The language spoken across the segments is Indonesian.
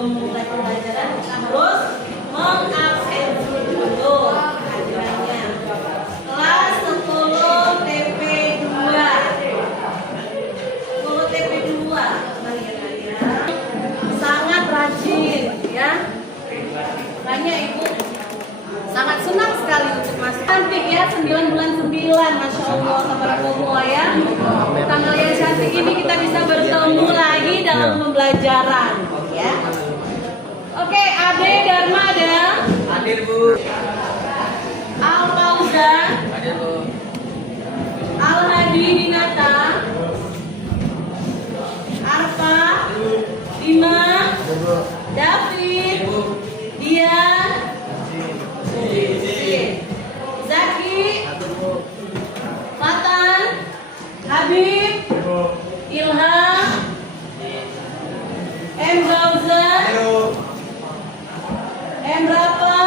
sebelum mulai pembelajaran kita harus mengabsensi dulu hadirannya. Kelas 10 TP2. 10 TP2 kalian sangat rajin ya. Makanya Ibu sangat senang sekali untuk masuk. Cantik ya, 9 bulan 9, Masya Allah, tabarakallah ya. Tanggal yang cantik ini kita bisa bertemu lagi dalam pembelajaran ya. Oke, Ade Dharma ada? Hadir Bu. Al Fauzan, Hadir Bu. Al Hadi Dinata, Arfa, Bima, David, Dian, Zaki, Fatan, Habib, Ilham, M. Gauzan, M. Rafa,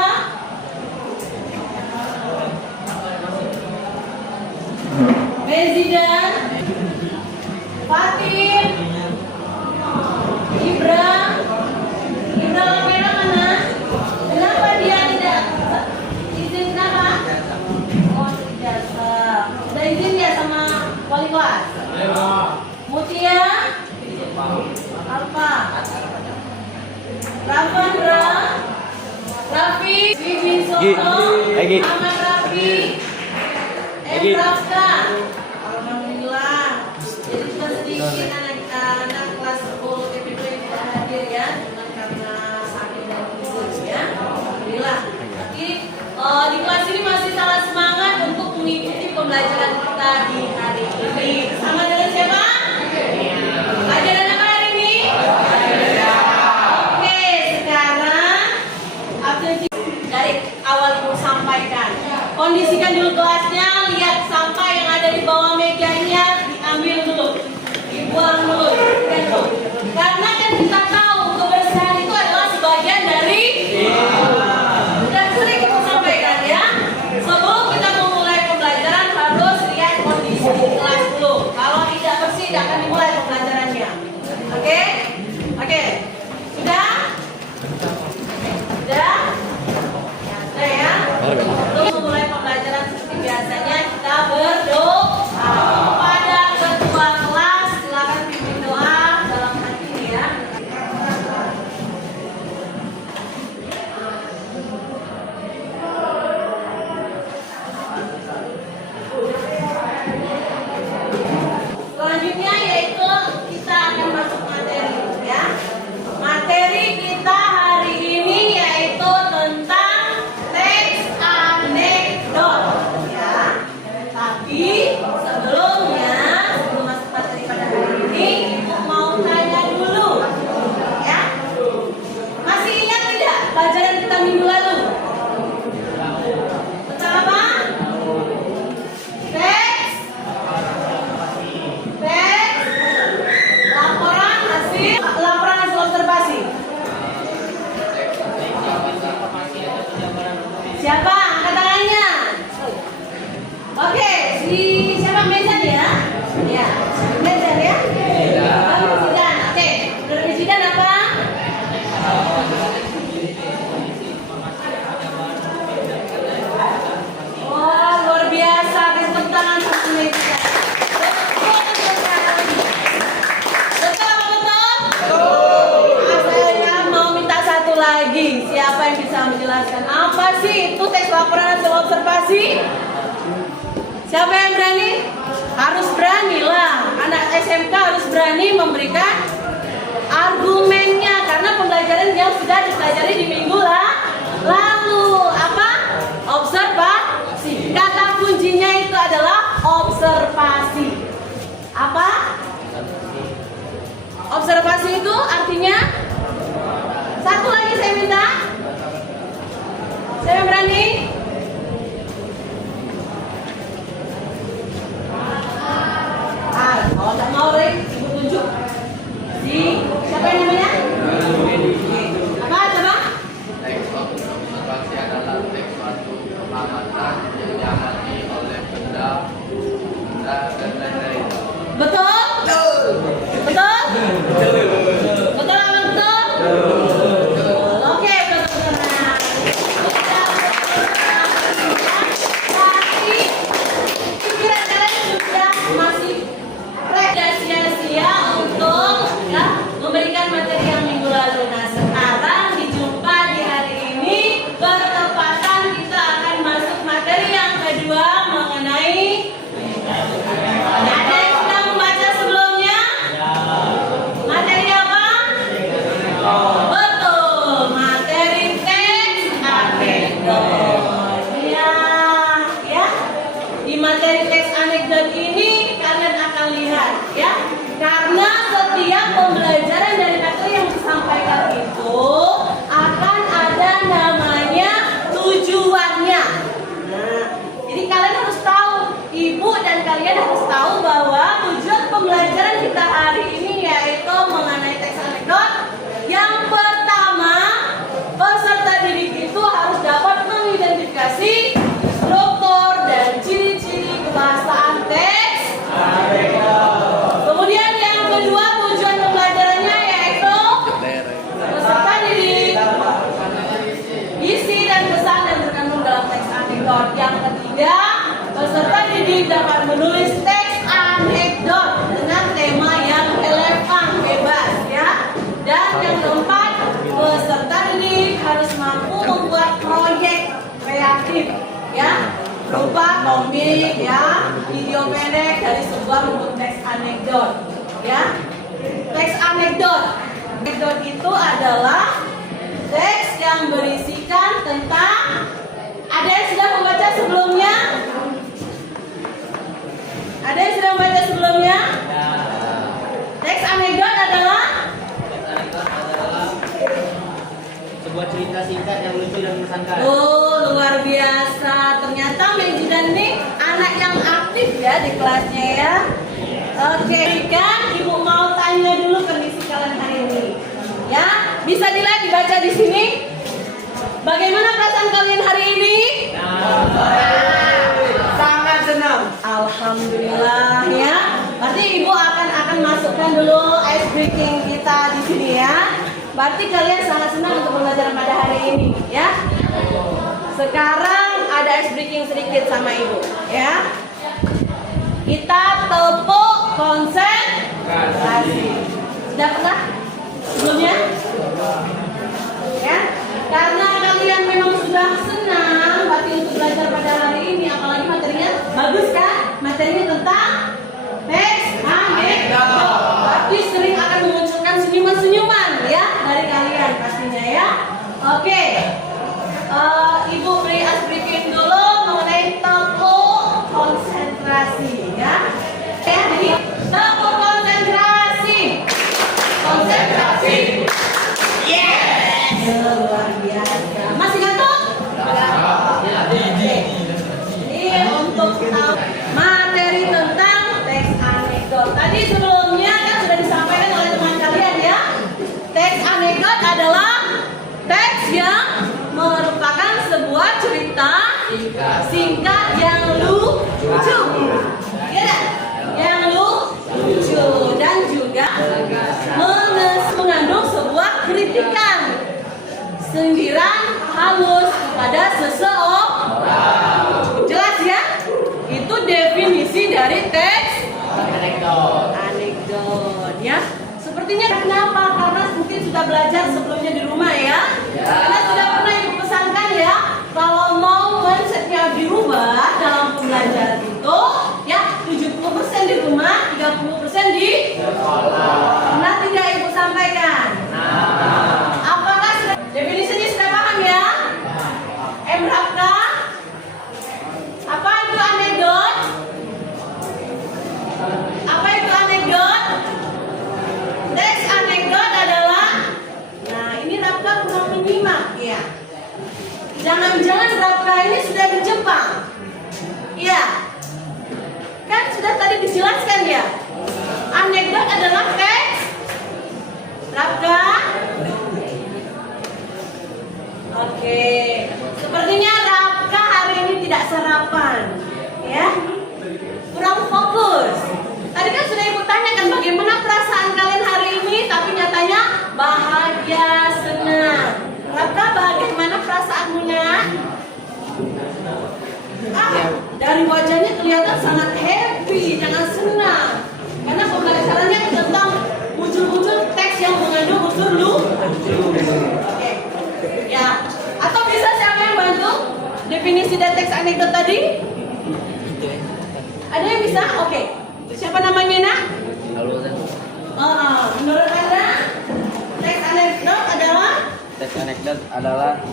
Mezidan, Fatir, Ibra kamera mana? Kenapa dia tidak izin kenapa? Oh, ijazah. Sudah izin ya sama wali kelas? Mutia, Alfa, Ravandra, Raffi, Bibi Soto, Ahmad Raffi, M. Rafka. Alhamdulillah. Jadi sudah sedikit anak-anak kelas 10 TP2 yang tidak hadir ya, karena sakit dan gugur ya. Alhamdulillah. Tapi di kelas ini masih sangat semangat untuk mengikuti pembelajaran kita di hari ini. Sama dengan siapa? Pelajaran apa hari ini? Oke, sekarang absensi dari awal Ibu sampaikan. Kondisikan dulu kelasnya, lihat sampah yang ada di bawah mejanya diambil dulu, dibuang dulu. Karena kan kita tahu kebersihan itu adalah sebagian dari dan sering kita sampaikan ya. Sebelum kita memulai pembelajaran harus lihat kondisi kelas dulu. Kalau tidak bersih tidak akan dimulai pembelajarannya. Oke? Oke. Sudah? Sudah? Sudah ya? Sebelum memulai pembelajaran seperti biasanya kita berdoa kepada ketua kelas. Silakan pimpin doa dalam hati ya. Selanjutnya yaitu kita akan masuk materi ya. Materi kita hari ini yaitu tentang teks anekdot ya. Tapi sebelumnya sebelum masuk materi pada hari ini, Ibu mau tanya dulu ya. Masih ingat tidak pelajaran kita minggu lalu? Tentang apa? Teks, laporan hasil observasi. Siapa? Angkat tangannya. Oke, siapa Medan ya? Ya, Medan ya? Medan. Oke, menurut Medan apa? Wah, luar biasa. Kasih tepuk tangan sama Medan. Betul apa betul? Saya mau minta satu lagi. Siapa yang bisa menjelaskan apa sih itu teks laporan hasil observasi? Siapa yang berani? Harus berani lah. Anak SMK harus berani memberikan argumennya karena pembelajaran yang sudah dipelajari di minggu lalu. Apa? Observasi. Kata kuncinya itu adalah observasi. Apa? Observasi itu artinya? Satu lagi saya minta. Saya berani. Kalau tidak mau, Ibu tunjuk. Siapa yang namanya? Apa? Coba? Teks observasi adalah teks suatu pengamatan yang diamati oleh benda dan lain-lain. Betul? Betul? Betul apa Habib dapat menulis teks anekdot dengan tema yang relevan, bebas ya. Dan yang keempat, peserta didik harus mampu membuat proyek kreatif ya, berupa komik ya, video pendek dari sebuah bentuk teks anekdot ya. Teks anekdot. Anekdot itu adalah teks yang berisikan tentang, ada yang sudah membaca sebelumnya? Ada yang sudah membaca sebelumnya? Teks anekdot adalah sebuah cerita singkat yang lucu dan mengesankan. oh, luar biasa. Ternyata Mejidan ini anak yang aktif ya di kelasnya ya. Oke, kan Ibu mau tanya dulu kondisi kalian hari ini. Ya, bisa dilihat dibaca di sini. Bagaimana perasaan kalian hari ini? Sangat senang. Alhamdulillah ya. Berarti Ibu akan masukkan dulu ice breaking kita di sini ya. Berarti kalian sangat senang untuk belajar pada hari ini ya. Sekarang ada ice breaking sedikit sama Ibu ya. Kita tepuk konsentrasi. Sudah pernah sebelumnya? Ya. Karena kalian memang sudah senang berarti untuk belajar pada hari ini, apalagi materinya bagus kan? Materinya tentang teks anekdot. Berarti sering akan memunculkan senyuman-senyuman ya dari kalian pastinya ya. Oke. Ibu beri ice breaking dulu mengenai tepuk konsentrasi ya. Ya, jadi tepuk konsentrasi. Konsentrasi. Yes. Luar biasa. Masih ngantuk? Ini untuk materi tentang teks anekdot. Tadi sebelumnya kan sudah disampaikan oleh teman kalian ya. Teks anekdot adalah teks yang merupakan sebuah cerita singkat yang lucu. Ya dah? Yang lucu dan juga mengandung sebuah kritikan, sindiran halus kepada seseorang. Jelas ya? Itu definisi dari teks anekdot ya. Sepertinya kenapa? Karena mungkin sudah belajar sebelumnya di rumah ya. Karena sudah pernah Ibu pesankan ya, kalau mau mindsetnya dirubah dalam pembelajaran itu ya 70% di rumah, 30% di sekolah. Nah, tidak Ibu sampaikan. Apakah sudah definisinya sudah paham ya? Berapa? Apa itu anekdot? Apa itu anekdot? Teks anekdot adalah, nah ini Rapka kurang menyimak ya. Jangan-jangan Rapka ini sudah di Jepang. Iya. Kan sudah tadi dijelaskan ya. Anekdot adalah teks Rapka. Oke. Sepertinya Rapka hari ini tidak sarapan. Ya. Kurang fokus. Tadi kan sudah Ibu tanyakan bagaimana perasaan kalian hari ini, tapi nyatanya bahagia, senang. Rapka, bagaimana perasaanmu nak? Dari wajahnya kelihatan sangat happy, jangan senang. Karena pembelajarannya tentang muncul-muncul teks yang mengandung unsur Oke. Ya. Atau bisa siapa yang bantu definisi dari teks anekdot tadi? Ada yang bisa? Oke. Siapa namanya nak? Menurut Anda teks anekdot adalah? Teks anekdot adalah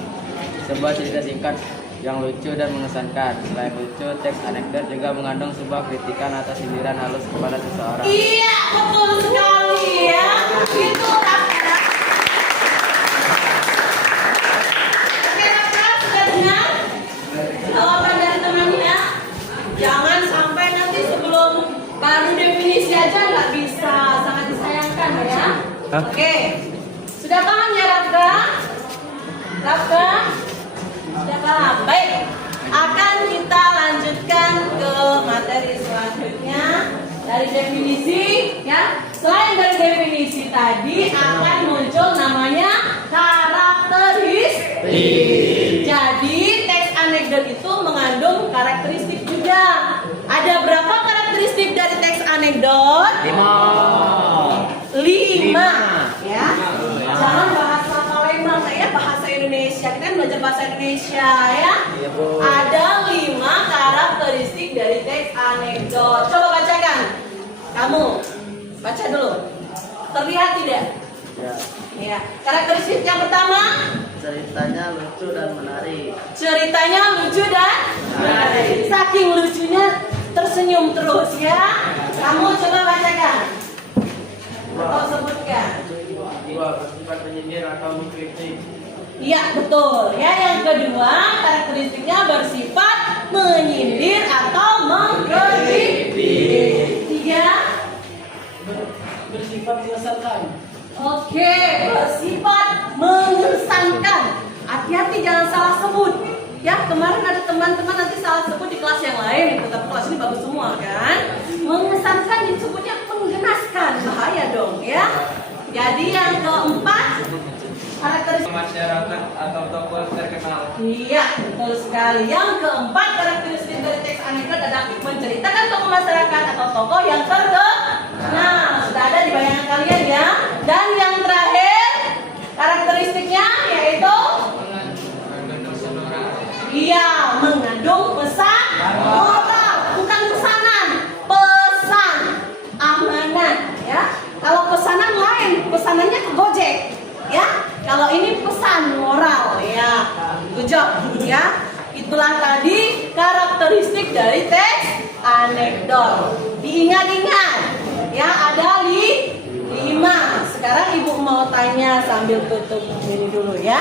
sebuah cerita singkat yang lucu dan mengesankan. Selain lucu, teks anekdot juga mengandung sebuah kritikan atau sindiran halus kepada seseorang. Iya, betul sekali ya. Itu Rapka. Oke Rapka, sudah dengar jawaban dari temannya? Jangan sampai nanti sebelum baru definisi aja nggak bisa, sangat disayangkan ya. Oke, sudah paham ya Rapka? Rapka? Sudah paham? Baik, akan kita lanjutkan ke materi selanjutnya dari definisi ya. Selain dari definisi tadi akan muncul namanya karakteristik. Jadi teks anekdot itu mengandung karakteristik juga. Ada anekdot? 5. Ya. Jangan bahasa Palembang ya, bahasa Indonesia. Kita kan belajar bahasa Indonesia ya. Ada 5 karakteristik dari teks anekdot. Coba bacakan. Kamu baca dulu. Terlihat tidak? Ya. Ya. Karakteristik yang pertama, Ceritanya lucu dan menarik. ceritanya lucu dan menarik. Saking lucunya tersenyum terus ya. Kamu coba bacakan. Atau sebutkan. 2. Bersifat menyindir atau mengkritik. Iya betul. Ya yang kedua karakteristiknya bersifat menyindir atau mengkritik. 3. Bersifat mengesankan. Oke, bersifat mengesankan. Hati-hati jangan salah sebut. Ya kemarin ada teman-teman nanti salah sebut di kelas yang lain, tapi kelas ini bagus semua kan. Mengesankan disebutnya menggenaskan, bahaya dong ya. Jadi yang keempat karakteristik Masyarakat atau tokoh terkenal. Iya, betul sekali. Yang keempat karakteristik dari teks anekdot adalah menceritakan tokoh masyarakat atau tokoh yang terkenal. Nah, sudah ada di bayangan kalian ya. Dan yang terakhir karakteristiknya yaitu iya, mengandung pesan moral, bukan pesanan, pesan amanat ya. Kalau pesanan lain, pesanannya ke Gojek ya. Kalau ini pesan moral ya. Good job ya. Itulah tadi karakteristik dari teks anekdot. Diingat-ingat ya, ada 5. Sekarang ibu mau tanya sambil tutup ini dulu ya.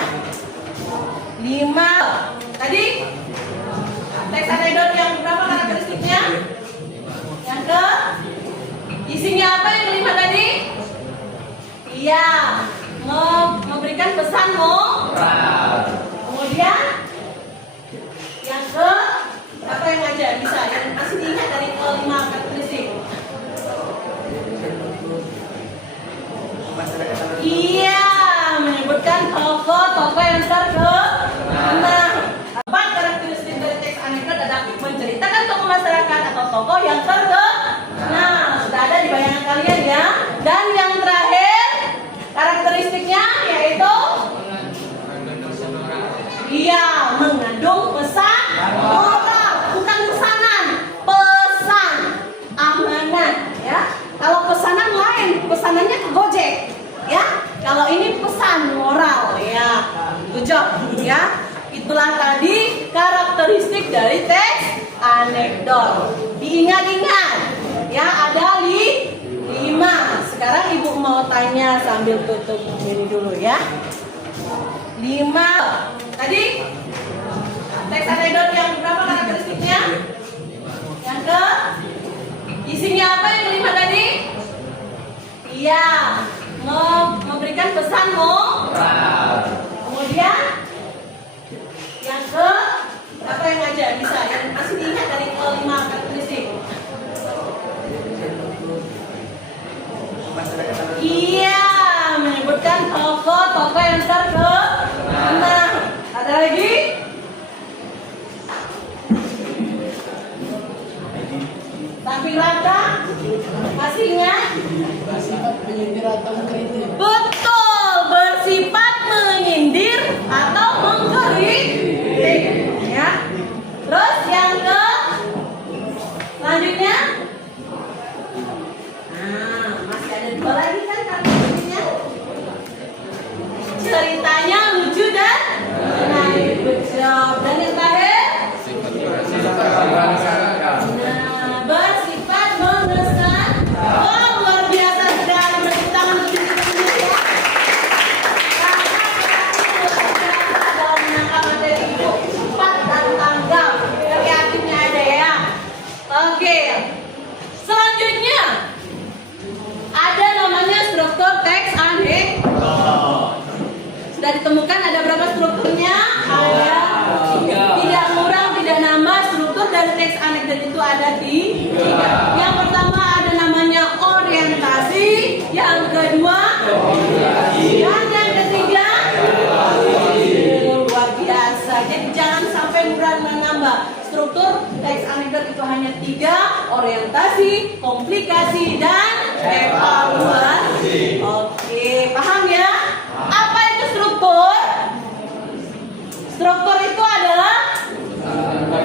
5. Tadi teks anekdot yang berapa karakteristiknya? Yang ke isinya apa yang kelima tadi? Iya, memberikan pesan moral. Kemudian yang ke apa yang aja bisa yang masih diingat dari kelima karakteristik? Iya, menyebutkan tokoh-tokoh yang terkenal. Empat karakteristik dari teks anekdot adalah menceritakan tokoh masyarakat atau tokoh yang terkenal. Nah, sudah ada di bayangan kalian ya. Dan yang terakhir karakteristiknya yaitu iya, mengandung pesan moral, bukan pesanan, pesan amanat ya. Kalau pesanan lain, pesanannya ke Gojek ya. Kalau ini pesan moral ya. Good job ya. Itulah tadi karakteristik dari teks anekdot. Diingat-ingat ya, ada 5. Sekarang ibu mau tanya sambil tutup ini dulu ya. 5. Tadi teks anekdot yang berapa karakteristiknya? Yang ke isinya apa yang kelima tadi? Iya, memberikan pesan moral. Kemudian yang ke apa yang aja bisa yang masih diingat dari kelima karakteristik? Iya, menyebutkan tokoh-tokoh yang terkenal. Nah, ada lagi? Samping rata? Masih ingat? Bersifat menyindir atau mengkritik. Betul, bersifat menyindir atau mengkritik ya. Terus yang ke selanjutnya? Nah, masih ada 2 lagi kan karakteristiknya. Ceritanya lucu dan menarik. Good job. Dan yang terakhir? Nah, bersifat mengesan. Oh, luar biasa sekali. Beri tangan untuk diri sendiri ya. Dalam menangkap materi itu cepat dan tanggap. Kreatifnya ada ya. Oke. Selanjutnya ada namanya struktur teks anekdot. Sudah ditemukan ada berapa strukturnya? Ada 3. Tidak kurang, tidak nambah. Struktur dari teks anekdot itu ada 3. Yang pertama ada namanya orientasi. Yang kedua dan yang ketiga luar biasa. Jadi jangan sampai kurang menambah. Struktur teks anekdot itu hanya 3: orientasi, komplikasi, dan evaluasi. Oke, paham ya? Apa itu struktur? Struktur itu adalah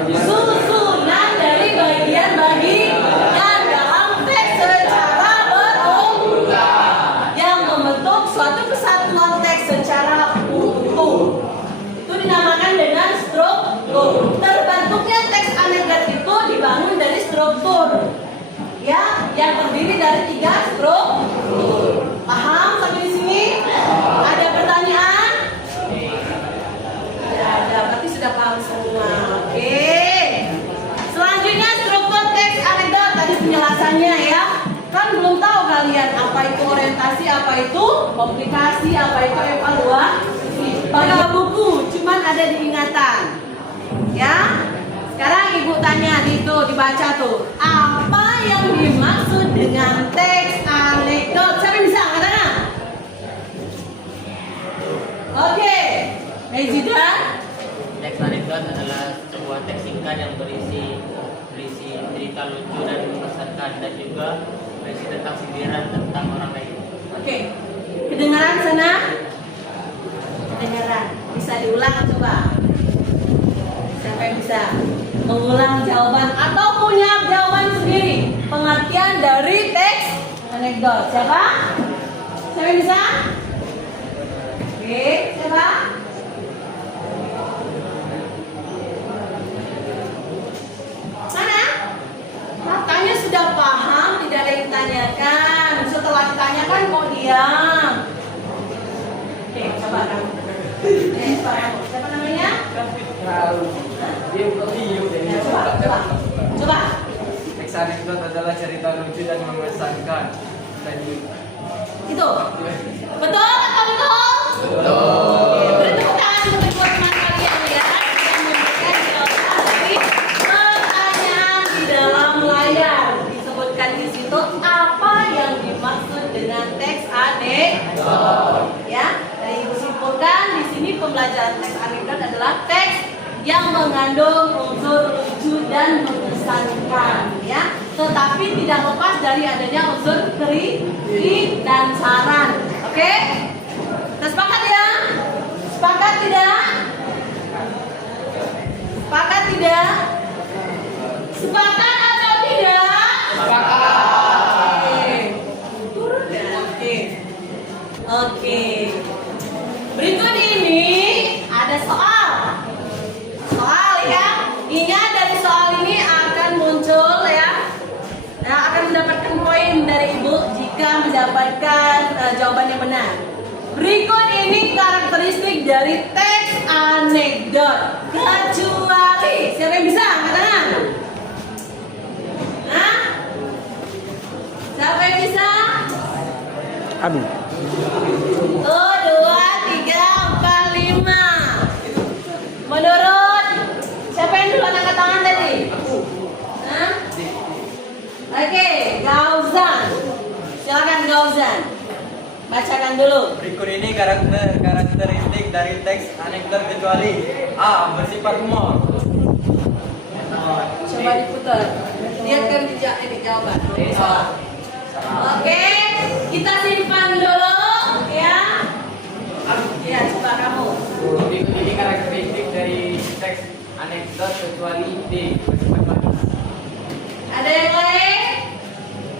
susunan dari bagian-bagian dalam teks secara berurutan yang membentuk suatu kesatuan teks secara utuh. Itu dinamakan dengan struktur. Terbentuknya teks anekdot itu dibangun dari struktur, ya, yang terdiri dari 3 struktur. Paham sampai di sini? Ada pertanyaan? Tidak ada, berarti sudah paham semua. Oke. Selanjutnya struktur teks anekdot, tadi penjelasannya ya. Kan belum tahu kalian apa itu orientasi, apa itu komplikasi, apa itu evaluasi. Pada buku cuman ada di ingatan. Ya. Sekarang ibu tanya itu dibaca tuh. Apa yang dimaksud dengan teks anekdot? Siapa yang bisa katakan? Oke. Nejida. Teks anekdot adalah sebuah teks singkat yang berisi cerita lucu dan mengesankan, dan juga berisi tentang sindiran tentang orang lain. Oke. Kedengaran sana? Kedengaran. Bisa diulang coba. Siapa yang bisa mengulang jawaban atau punya jawaban sendiri? Pengertian dari teks anekdot. Siapa? Siapa yang bisa? Oke, siapa? Mana? Katanya sudah paham, tidak ada yang ditanyakan. Setelah ditanyakan kok diam. Oke, coba kamu. Siapa namanya? Coba. Teks anekdot adalah cerita lucu dan mengesankan. Itu. Betul atau betul? Betul. Beri tepuk tangan untuk kedua teman kalian ya yang memberikan jawaban dari pertanyaan di dalam layar. Disebutkan di situ apa yang dimaksud dengan teks anekdot. Ya, dari ibu simpulkan di sini pembelajaran teks anekdot adalah teks yang mengandung unsur lucu dan mengesankan, ya, tetapi tidak lepas dari adanya unsur kritik dan saran. Oke? Kita sepakat ya? Sepakat tidak? Sepakat tidak? Sepakat atau tidak? Sepakat. Turun ya. Oke. Berikut ini ada soal. Ya, ingat dari soal ini akan muncul ya, akan mendapatkan poin dari ibu jika mendapatkan jawaban yang benar. Berikut ini karakteristik dari teks anekdot. Kecuali, siapa yang bisa? Katakan. Hah? Siapa yang bisa? Aduh. 1, 2, 3, 4, 5. Menurut siapa yang duluan angkat tangan tadi? Hah? Oke, Gauzan. Silakan Gauzan. Bacakan dulu. Berikut ini karakteristik dari teks anekdot kecuali A. Bersifat humor. Coba diputar. Lihatkan di jawaban. Oke, kita simpan dulu ya. Ya, coba kamu. Berikut ini karakteristik dari teks anekdot kecuali D. Bersifat manis. Ada yang lain?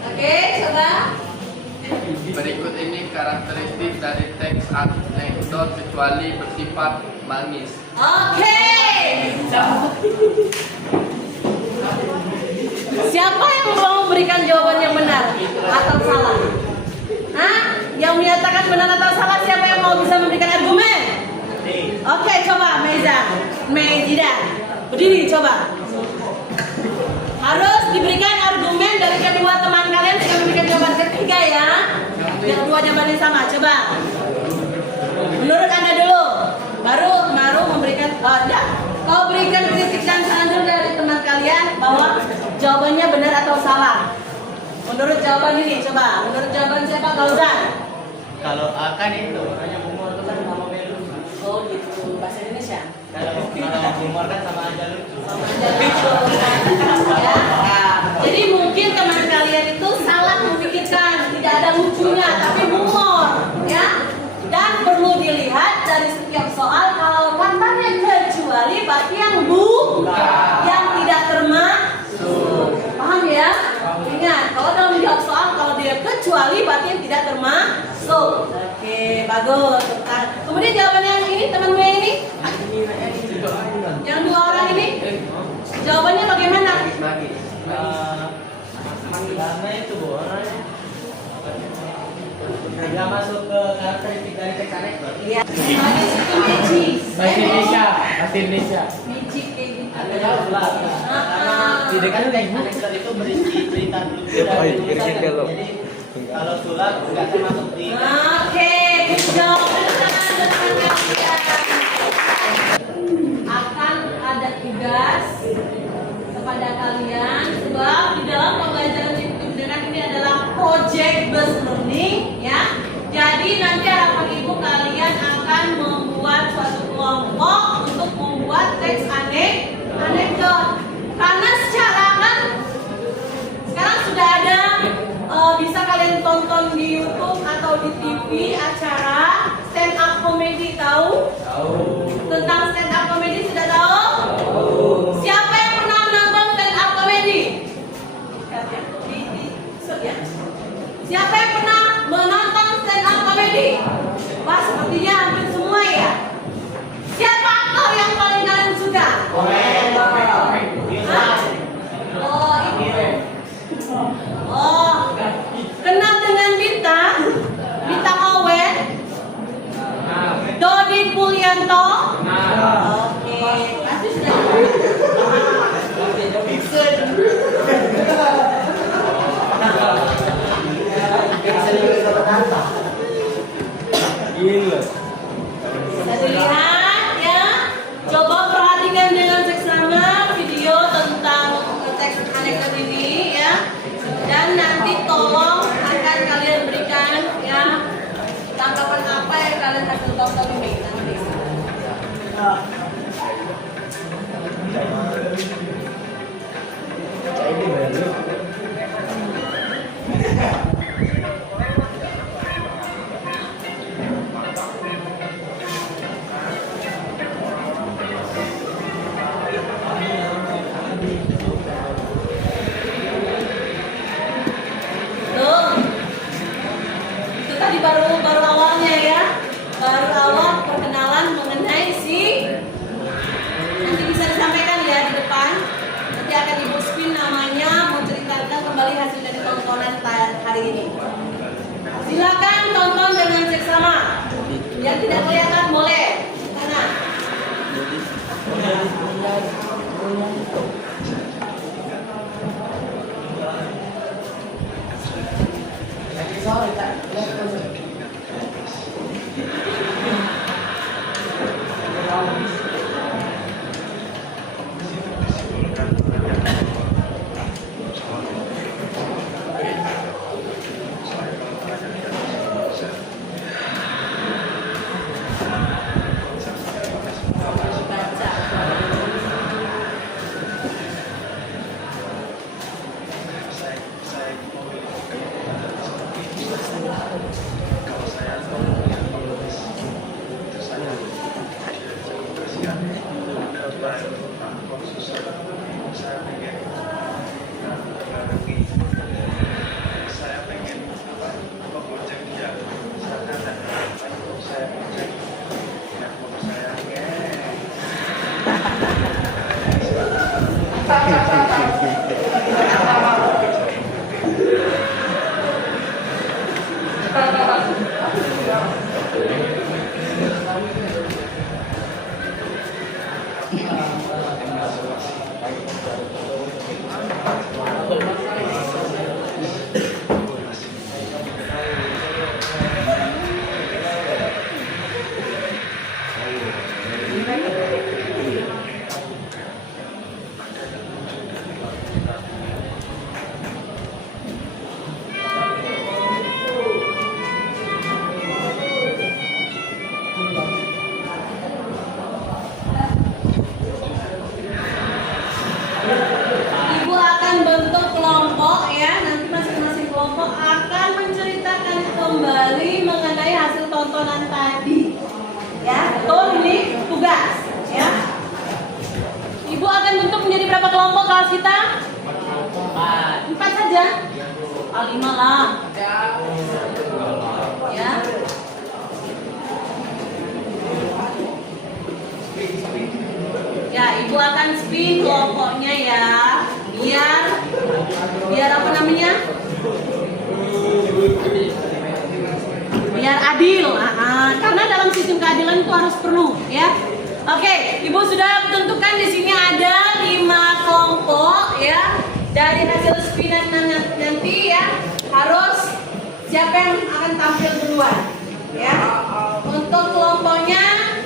Oke, coba. Berikut ini karakteristik dari teks anekdot kecuali bersifat manis. Oke. Siapa yang mau memberikan jawaban yang benar atau salah? Hah? Yang menyatakan benar atau salah, siapa yang mau bisa memberikan argumen? Oke, coba Mejida. Berdiri coba. Harus diberikan argumen dari kedua teman kalian jika memberikan jawaban ketiga ya. Yang dua jawabannya sama. Coba. Menurut Anda dulu. Baru memberikan kau berikan kritik dan saran dulu dari teman kalian bahwa jawabannya benar atau salah. Menurut jawaban ini, coba. Menurut jawaban siapa? Gauzan. Kalau A kan itu hanya humor itu kan sama belu. Oh gitu, bahasa Indonesia. Kalau humor kan sama aja lucu. Ya. Jadi mungkin teman kalian itu Yang tidak termasuk. Paham ya? Ingat, kalau dalam menjawab soal kalau dia kecuali berarti yang tidak termasuk. Oke, bagus. Kemudian jawaban yang ini temanmu yang ini? Yang dua orang ini? Jawabannya bagaimana? Karena itu Bu, nggak masuk ke karakteristik dari teks anekdot. Iya. Magis itu magic. Bahasa Indonesia, bahasa Indonesia. Magic kayak gitu. Ada jauh lah. Karena di kan teks anekdot itu berisi cerita dulu. Jadi kalau sulap nggak termasuk di. Oke, good job. Akan ada tugas kepada kalian sebab di dalam pembelajaran dengan ini adalah project based learning ya. Jadi nanti harapan ibu kalian akan membuat suatu kelompok untuk membuat teks anekdot. Karena secara kan sekarang sudah ada bisa kalian tonton di YouTube atau di TV acara stand up comedy, tahu? Tentang stand up comedy sudah tahu? Siapa yang pernah menonton stand up comedy? Siapa yang pernah menonton stand up comedy? Wah, sepertinya hampir semua ya. Siapa aktor yang paling kalian suka? Hah? Oh, itu. Oh, kenal dengan bintang Owen, Dodi Pulyanto. Oke, pasti sudah. Bisa dilihat ya. Coba perhatikan dengan seksama video tentang teks anekdot ini ya. Dan nanti tolong akan kalian berikan ya tanggapan apa yang kalian hasil tonton ini nanti. Itu tadi baru awalnya ya, baru awal perkenalan mengenai si. Nanti bisa disampaikan ya di depan. Nanti akan ibu spin namanya, mau ceritakan kembali hasil dari tontonan hari ini. Silakan tonton dengan seksama. Yang tidak kelihatan boleh. Mana? kelas kita? 4 saja? 5 lah. Ya. Ya, ibu akan spin kelompoknya ya. Biar apa namanya? Biar adil. Karena dalam sistem keadilan itu harus perlu, ya. Oke, ibu sudah tentukan di sini ada 5 kelompok, ya. Dari hasil spinan nanti ya, harus siapa yang akan tampil duluan, ya. Untuk kelompoknya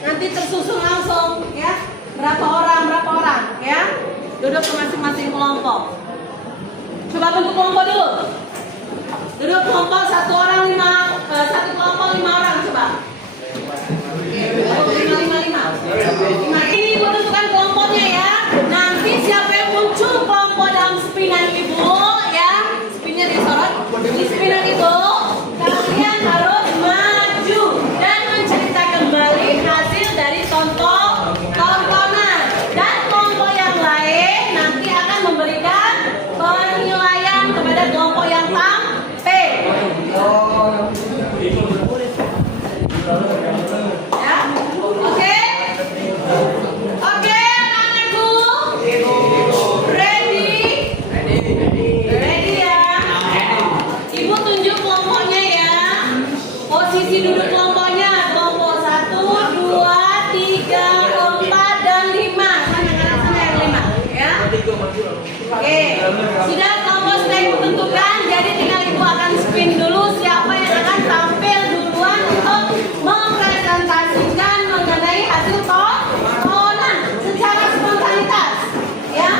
nanti tersusun langsung, ya. Berapa orang, ya. Duduk ke masing-masing kelompok. Coba bentuk kelompok dulu. Duduk kelompok satu kelompok 5 orang coba. 5. Ini ibu tentukan kelompoknya ya. Nanti siapa yang muncul kelompok dalam spinan ibu, ya. Spinnya disorot. Di spinan itu kalian harus maju dan menceritakan kembali hasil dari tontonan. Dan kelompok yang lain nanti akan memberikan penilaian kepada kelompok yang tampil. Ya, oke, anak-anakku, ready ya. Ibu tunjuk kelompoknya ya. Posisi duduk kelompoknya, kelompok 1, 2, 3, 4 dan 5. Sana yang 5, ya. Oke, sudah kelompok sudah ibu tentukan, jadi tinggal ibu akan spin dulu siapa yang akan tampil duluan untuk mempresentasikan mengenai hasil tontonan secara spontanitas, ya.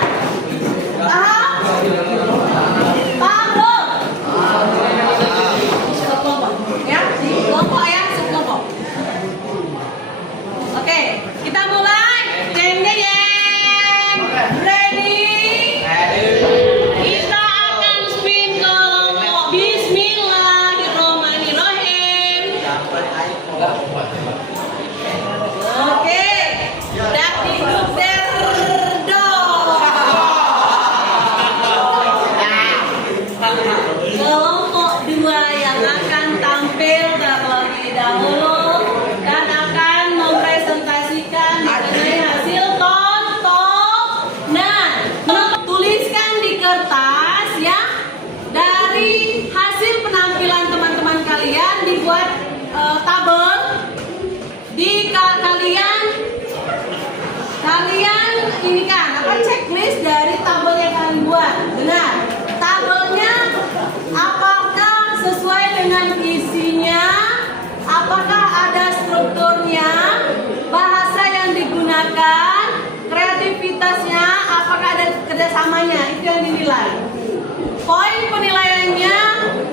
Paham? Paham belum? Sekelompok, ya. Kelompok ya, sekelompok. Oke, kita mulai. Jeng jeng jeng. Ready? Kita akan spin kelompok. Bismillahirrahmanirrahim. Oke, dak duduk derdo. Kelompok 2 yang akan tampil terlebih dahulu dan akan mempresentasikan mengenai hasil tontonan. Tuliskan di kertas ya. Dari hasil penampilan teman-teman kalian dibuat tabel. Kalian ini kan checklist dari tabel yang kalian buat. Dengar, tabelnya apakah sesuai dengan isinya, apakah ada strukturnya, bahasa yang digunakan, kreativitasnya, apakah ada kerjasamanya, itu yang dinilai. Poin penilaiannya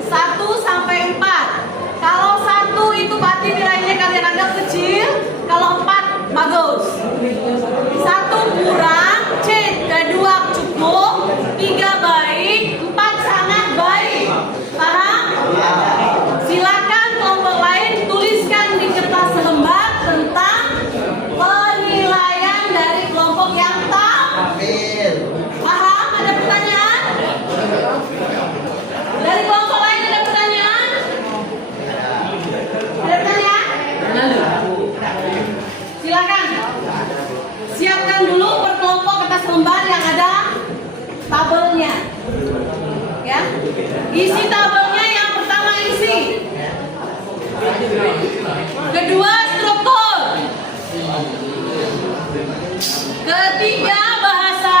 1 sampai 4. Kalau 1 itu berarti nilainya kalian anggap kecil, kalau 4 bagus. 1 kurang, C, 2 cukup, 3 baik, 4 sangat baik. Paham? Silakan kelompok lain tuliskan di kertas selembar tentang penilaian dari kelompok yang tampil. Paham? Ada pertanyaan? Dari kelompok lain ada pertanyaan? Ada pertanyaan? Silakan. Siapkan dulu per kelompok kertas lembar yang ada tabelnya. Ya. Isi tabelnya yang pertama isi. Kedua struktur. Ketiga bahasa.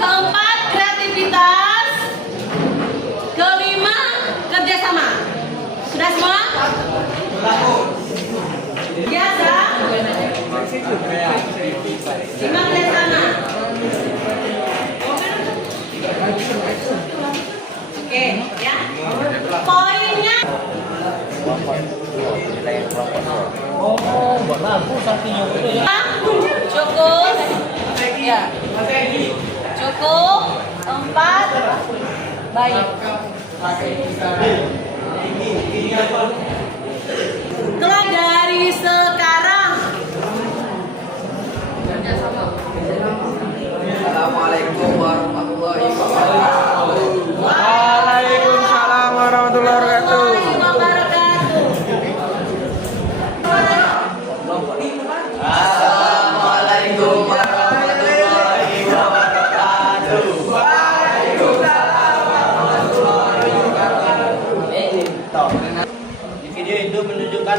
Keempat kreativitas. Kelima kerjasama. Sudah semua? Biasa. 5 kerjasama. Oke, ya. Poinnya. bagus artinya itu ya. Cukup. Ya. Cukup. 4. Baik. Kelas dari sekarang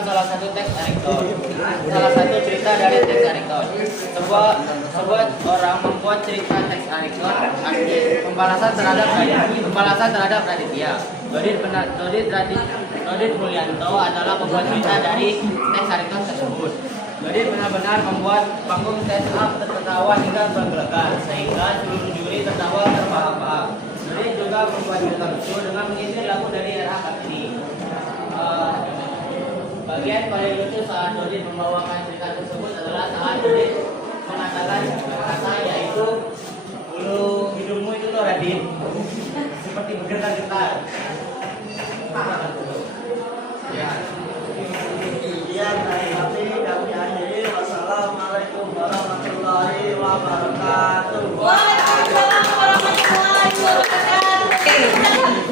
salah satu teks anekdot. Salah satu cerita dari teks anekdot. Sebuah orang membuat cerita teks anekdot. Pembalasan terhadap Raditya. Dodit Mulyanto adalah pembuat cerita dari teks anekdot tersebut. Dodit benar-benar membuat panggung stand up tertawa hingga bergelegar, sehingga seluruh juri tertawa terbahak-bahak. Dodit juga membuat cerita lucu dengan mengisi lagu dari RA Kartini. Bagian paling lucu saat Dodit membawakan cerita tersebut adalah saat Dodit mengatakan kata yaitu bulu hidungmu itu tuh Radit seperti bergetar-getar. Ya. Sekian dari kami akhiri. Wassalamualaikum warahmatullahi wabarakatuh. Waalaikumsalam warahmatullahi wabarakatuh.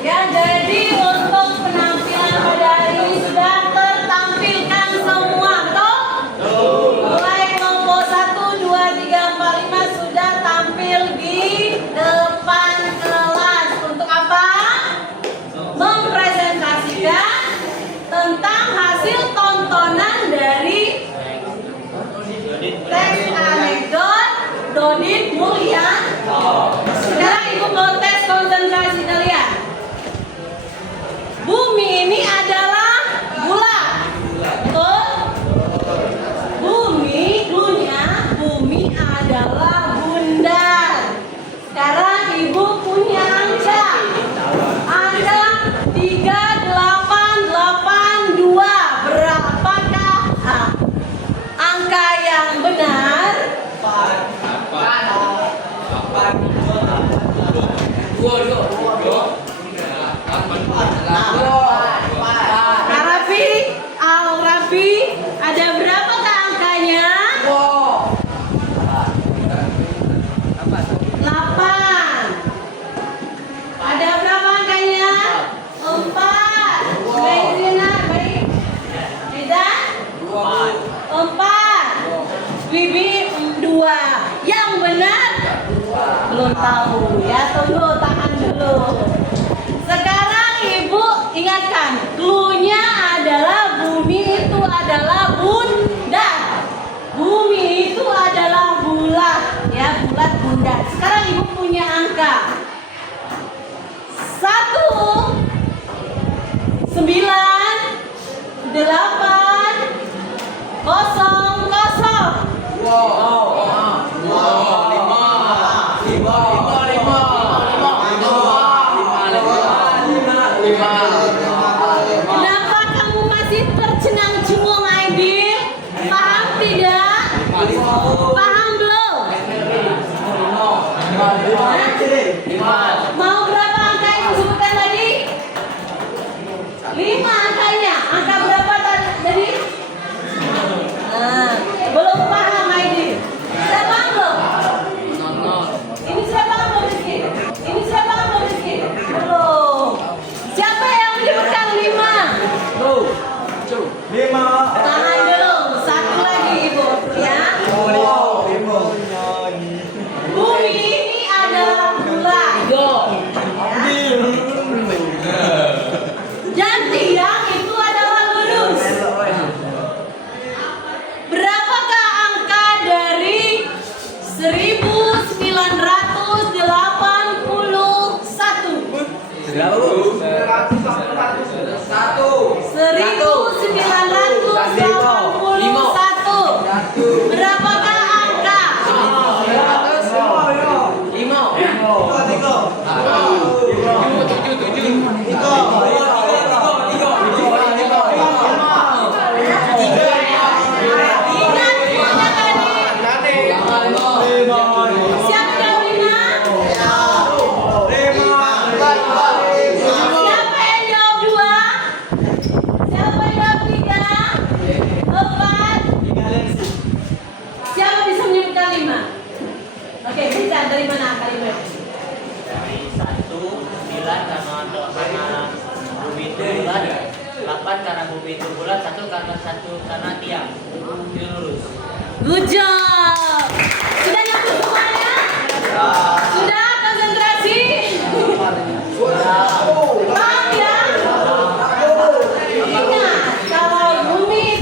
Ya, jadi untuk penampilan pada hari ini sudah tertampilkan semua, betul? Mulai kelompok 1, 2, 3, 4, 5 sudah tampil di depan kelas. Untuk apa? Mempresentasikan tentang hasil tontonan dari teks anekdot Dodit Mulyanto. Sekarang ibu mau tes konsentrasi kalian. Bumi ini adalah bulat, betul? Bumi adalah bundar. Sekarang ibu punya angka. Angka 3882. Berapakah angka yang benar? Al-Rafi, ada berapakah angkanya? 8. Ada berapa angkanya? 4. Maizina, baik. Liza? 4. Bibi 2. Yang benar? Belum tahu. Ya, tunggu, tahan dulu. Sekarang ibu ingatkan, clue-nya adalah bumi itu adalah bundar. Bumi itu adalah bulat, ya, bulat bundar. Sekarang ibu punya angka 1, 9, 8, 0, 0. Kenapa kamu masih tercengang-cengung, Aidil? Paham tidak? Paham belum? Mau berapa angka yang disebutkan tadi? 5 angkanya. Angka berapa tadi? Belum paham, Aidil. Sudah paham belum? Ini sudah paham belum, Rizky? Ini sudah paham belum, Rizky? Belum. Siapa yang menyebutkan 5? Tahan dulu. Satu lagi, Ibu, ya. Bumi ini adalah bulat. Dan tiang itu adalah lurus. Berapakah angka dari 1981. Berapakah angka? 8 karena bumi itu bulat, 1 karena tiang. Ini lurus. Good job. Sudah nyambung semuanya? Sudah konsentrasi? Paham ya? Ingat, kalau bumi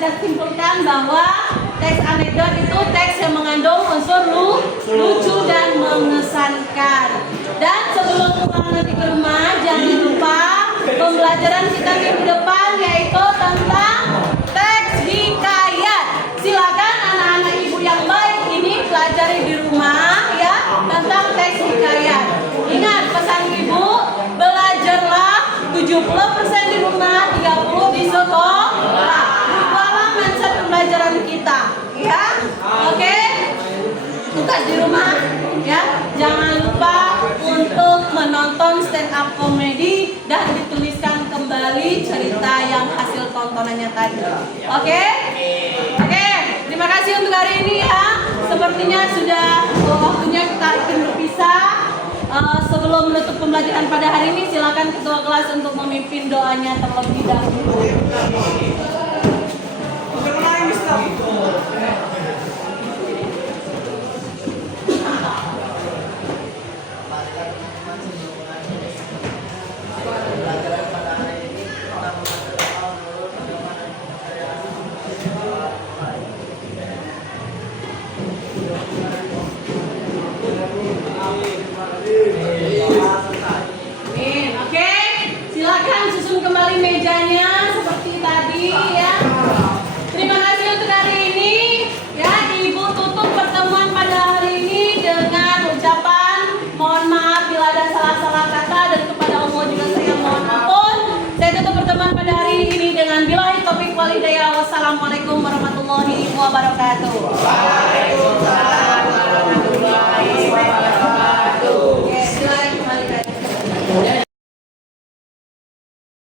sudah simpulkan bahwa teks anekdot itu teks yang mengandung unsur lucu dan mengesankan. Dan sebelum pulang nanti ke rumah, jangan lupa pembelajaran kita minggu depan yaitu tentang teks hikayat. Silakan anak-anak ibu yang baik ini pelajari di rumah ya tentang teks hikayat. Ingat pesan ibu, belajarlah 70% di rumah, 30% di sekolah. Rubahlah mindset pembelajaran kita, ya. Oke? Tugas di rumah, ya. Jangan lupa untuk menonton stand up comedy dan dituliskan kembali cerita yang hasil tontonannya tadi. Oke? Oke. Terima kasih untuk hari ini ya. Sepertinya sudah waktunya kita akan berpisah. Sebelum menutup pembelajaran pada hari ini, silakan ketua kelas untuk memimpin doanya terlebih dahulu. Oke, silakan susun kembali mejanya seperti tadi ya. Terima kasih untuk hari ini ya. Ibu tutup pertemuan pada hari ini dengan ucapan mohon maaf bila ada salah-salah kata dan kepada Allah juga saya mohon ampun. Saya tutup pertemuan pada hari ini dengan billahi taufiq wal hidayah. Wassalamualaikum warahmatullahi wabarakatuh.